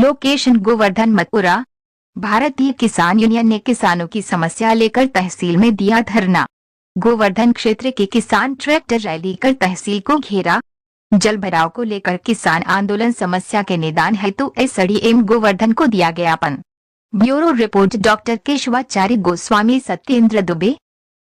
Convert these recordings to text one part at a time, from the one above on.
Location Govardhan Mathura. भारतीय किसान union ने किसानों की समस्या लेकर तहसील में दिया धरना। गोवर्धन क्षेत्र के किसान ट्रैक्टर रैली कर तहसील को घेरा। जल भराव को लेकर किसान आंदोलन समस्या के निदान हेतु एसडीएम गोवर्धन को दिया ज्ञापन। Bureau report doctor Keshavacharya Goswami Satyendra Dubey.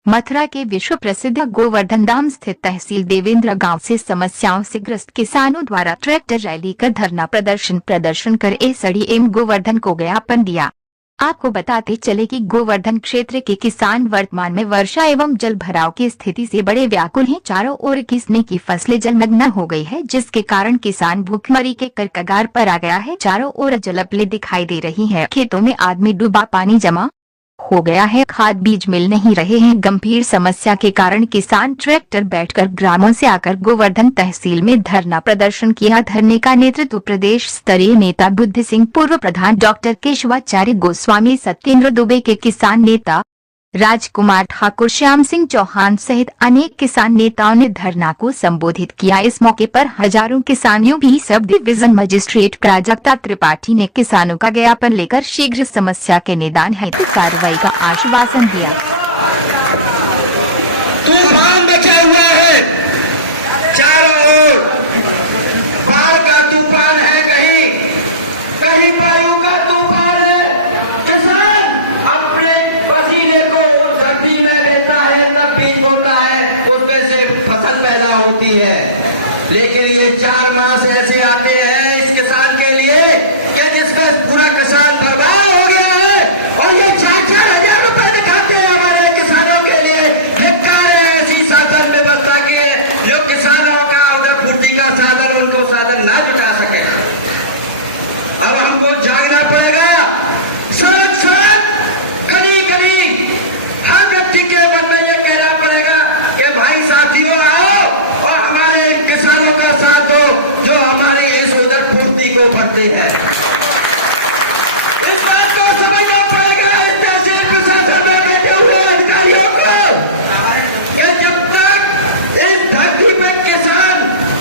Mathura के विश्व प्रसिद्ध गोवर्धन धाम स्थित तहसील देवेंद्र गांव से समस्याओं से ग्रस्त किसानों द्वारा ट्रैक्टर रैली कर धरना प्रदर्शन कर एसडीएम गोवर्धन को ज्ञापन दिया। आपको बताते चले कि गोवर्धन क्षेत्र के किसान वर्तमान में वर्षा एवं जल भराव की स्थिति से बड़े व्याकुल हैं। चारों ओर किसने की फसलें जलमग्न हो गई है, जिसके कारण किसान भूखमरी के कगार पर आ गया है। चारों ओर जलपले दिखाई दे रही है, खेतों में आदमी डूबा पानी जमा हो गया है, खाद बीज मिल नहीं रहे हैं। गंभीर समस्या के कारण किसान ट्रैक्टर बैठकर ग्रामों से आकर गोवर्धन तहसील में धरना प्रदर्शन किया। धरने का नेतृत्व प्रदेश स्तरीय नेता बुद्ध सिंह, पूर्व प्रधान डॉक्टर केशवाचार्य गोस्वामी, सत्येंद्र दुबे के किसान नेता राजकुमार ठाकुर, श्याम सिंह चौहान सहित अनेक किसान नेताओं ने धरना को संबोधित किया। इस मौके पर हजारों किसानों भी sub division magistrate Prajakta Tripathi ने किसानों का ज्ञापन लेकर शीघ्र समस्या के निदान हेतु कार्रवाई का आश्वासन दिया। तूफान बचा हुआ है चारों ओर, बाढ़ का तूफान है, कहीं कहीं वायु का तूफान है। किसान अपने पसीने को सर्दी में देता है, तब बीज बोता है, उसमें से फसल पैदा होती है। लेकिन ये 4 मास ऐसे आते हैं इस किसान के लिए कि जिसमें पूरा किसान बर्बाद हो गया है, और ये 4-4 हजार रुपए दिखाते हैं हमारे किसानों के लिए। धिक्कार है ऐसी साधन व्यवस्था के जो किसानों का उधर पूर्ति का साधन, उनको साधन ना जुटा सके। अब हमको जागना पड़ेगा। सड़क सड़क गली गली हर व्यक्ति के मन में ये कहना पड़ेगा कि भाई साथियों आओ और हमारे इन किसानों का साथ दो जो हमारी इस उधर पूर्ति को भरते हैं। इस बात को समझना पड़ेगा इस तहसील प्रशासन में बैठे हुए अधिकारियों को कि जब तक इस धरती पे किसान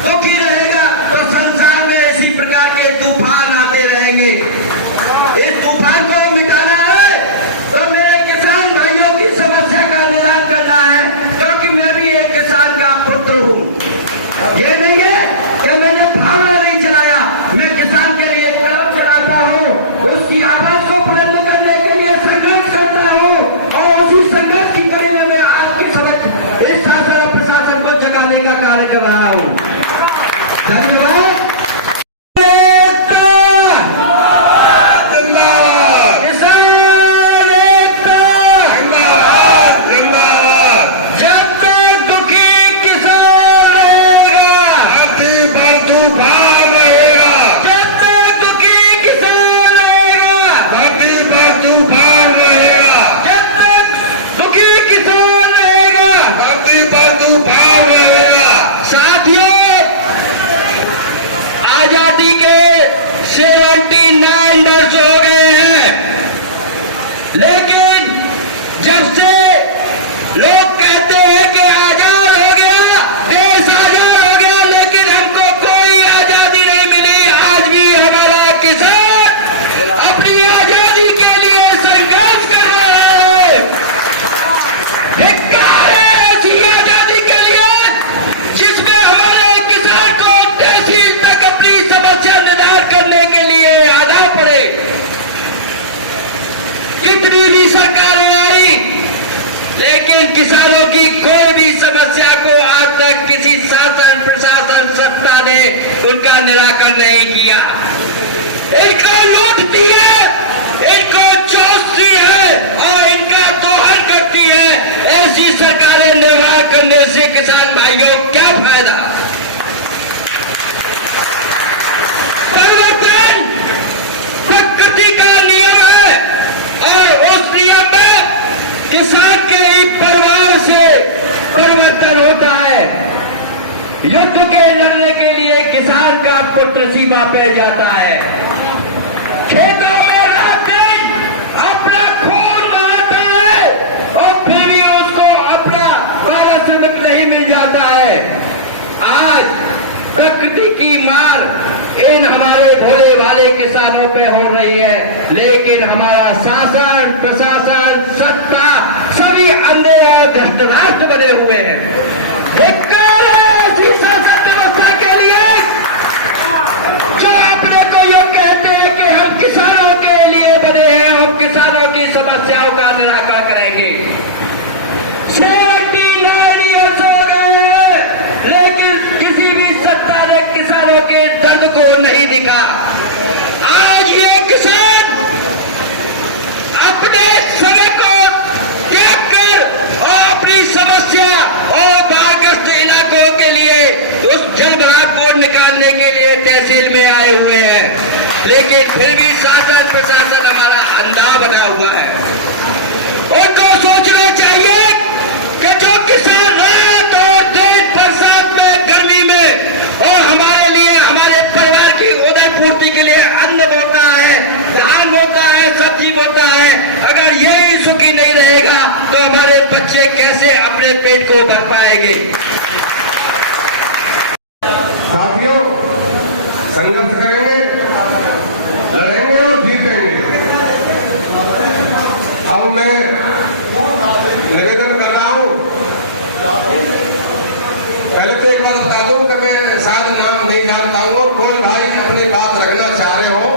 दुखी रहेगा तो संसार में इसी प्रकार के तूफान आते रहेंगे। इस तूफान को मिटाना है तो मेरे किसान भाइयों की समस्या का निदान करना है, क्योंकि मैं भी एक किसान का पुत्र हूँ। ये नहीं है कि मैंने भावना नहीं चलाया, मैं किसान के लिए कलम चलाता हूँ, उसकी आवाज को बुलंद करने के लिए संघर्ष करता हूँ, और उसी संघर्ष की कड़ी में मैं आज की समझ इस शासन और प्रशासन को जगाने का कार्य कर रहा हूँ। धन्यवाद। साथियों, आजादी के 79 वर्ष हो गए हैं, लेकिन जब से लोग कहते हैं कि आजाद हो गया देश, आजाद हो गया, लेकिन हमको कोई आजादी नहीं मिली। आज भी हमारा किसान अपनी आजादी के लिए संघर्ष कर रहा है। धिक्कार है ऐसी आजादी के लिए जिसमें हमारे किसान को तहसील तक अपनी समस्या निदान करने के लिए आना पड़े। कितनी भी सरकारें आई, लेकिन किसानों की कोई भी समस्या को आज तक किसी शासन प्रशासन सत्ता ने उनका निराकरण नहीं किया। इनको लूटती है, इनको चौंसती है और इनका दोहन करती है। ऐसी सरकारें निर्वाह करने से किसान भाइयों क्या फायदा। परिवर्तन प्रकृति का नियम है, और उस नियम में किसान के ही परिवार से परिवर्तन होता है। युद्ध के लड़ने के लिए किसान का पुत्र सीमा पे जाता है, खेतों में रात दिन अपना खून बहाता है, और फिर भी उसको अपना पारिश्रमिक नहीं मिल जाता है। आज प्रकृति की मार इन हमारे भोले भाले किसानों पे हो रही है, लेकिन हमारा शासन प्रशासन सत्ता सभी अंधे और भ्रष्ट राष्ट्र बने हुए हैं। धिक्कार है ऐसी शासन व्यवस्था के लिए जो अपने को ये कहते हैं कि हम किसानों के लिए बने हैं, हम किसानों की समस्याओं का निराकरण करेंगे। 79 ईयर्स हो गए, लेकिन किसी भी सत्ता ने किसानों के दर्द को नहीं दिखा। आज ये किसान अपने समय को त्याग कर और अपनी समस्या और बाढ़ग्रस्त इलाकों के लिए उस जलभराव को निकालने के लिए तहसील में आए हुए हैं, लेकिन फिर भी शासन प्रशासन हमारा अंधा बना हुआ है। उनको सोचना चाहिए कि जो किसान रात और दिन बरसात में गर्मी में और हमारे लिए हमारे परिवार की उदय पूर्ति के लिए अन्न बोता है, धान बोता है, सब्जी बोता है, अगर यही सुखी नहीं रहेगा तो हमारे बच्चे कैसे अपने पेट को भर पाएंगे। साथियों, संघर्ष करेंगे, लड़ेंगे और जीतेंगे। अब मैं निवेदन कर रहा हूं, पहले तो एक बात बता दूं कि मैं शायद नाम नहीं जानता हूं, और कोई भाई अपनी बात रखना चाह रहे हो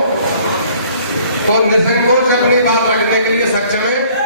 तो निसंकोच से अपनी बात रखने के लिए सक्षम है।